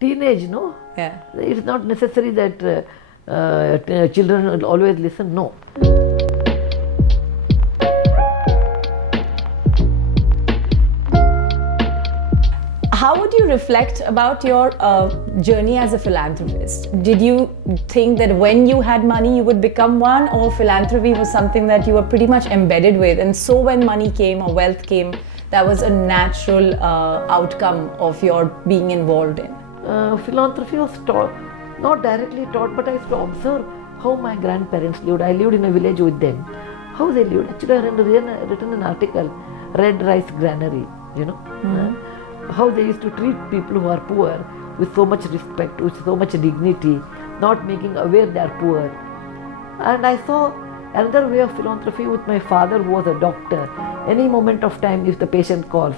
Teenage, no? Yeah. It's not necessary that children will always listen, no. How would you reflect about your journey as a philanthropist? Did you think that when you had money you would become one, or philanthropy was something that you were pretty much embedded with, and so when money came or wealth came, that was a natural outcome of your being involved in? Philanthropy was taught, not directly taught, but I used to observe how my grandparents lived. I lived in a village with them. How they lived. Actually, I had written an article, Red Rice Granary, you know. How they used to treat people who are poor with so much respect, with so much dignity, not making aware they are poor. And I saw another way of philanthropy with my father, who was a doctor. Any moment of time, if the patient calls,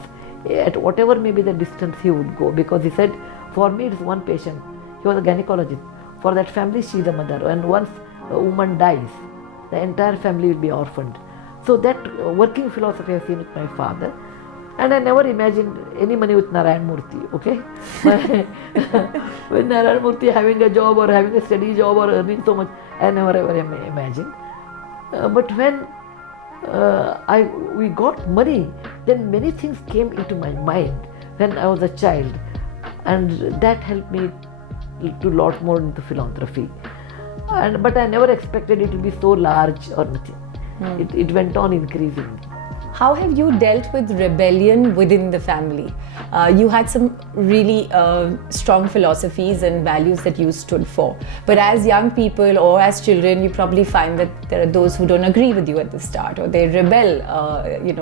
at whatever may be the distance, he would go, because he said, for me it's one patient. He was a gynecologist. For that family, she is a mother, and once a woman dies, the entire family will be orphaned. So that working philosophy I have seen with my father. And I never imagined any money with Narayan Murthy, okay? With Narayan Murthy having a job or having a steady job or earning so much, I never ever imagined. But when we got money, then many things came into my mind when I was a child, and that helped me to lot more into philanthropy. But I never expected it to be so large or nothing. It went on increasing. How have you dealt with rebellion within the family? You had some really strong philosophies and values that you stood for. But as young people or as children, you probably find that there are those who don't agree with you at the start, or they rebel,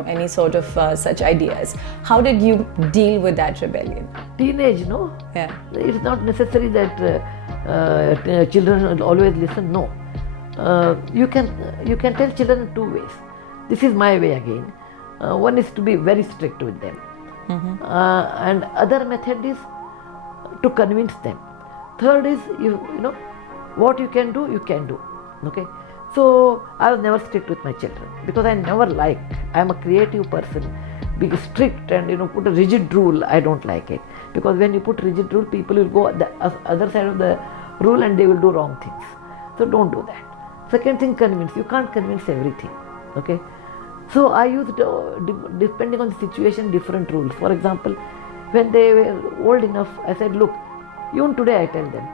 any sort of such ideas. How did you deal with that rebellion? Teenage, no? Yeah. It's not necessary that children will always listen, no. You can tell children in two ways. This is my way again. One is to be very strict with them. And other method is to convince them. Third is, you know, what you can do, you can do. Okay. So I was never strict with my children, because I never like. I am a creative person. Be strict and put a rigid rule, I don't like it. Because when you put rigid rule, people will go the other side of the rule and they will do wrong things. So don't do that. Second thing, convince. You can't convince everything. Okay. So I used, depending on the situation, different rules. For example, when they were old enough, I said, look, even today I tell them,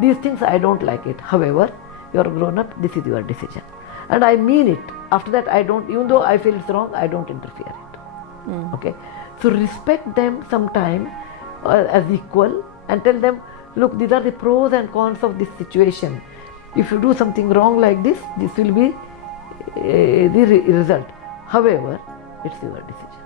these things I don't like it. However, you are grown up, this is your decision. And I mean it. After that, I don't, even though I feel it's wrong, I don't interfere it. Okay. So respect them sometime as equal and tell them, look, these are the pros and cons of this situation. If you do something wrong like this, this will be the result. However, it's your decision.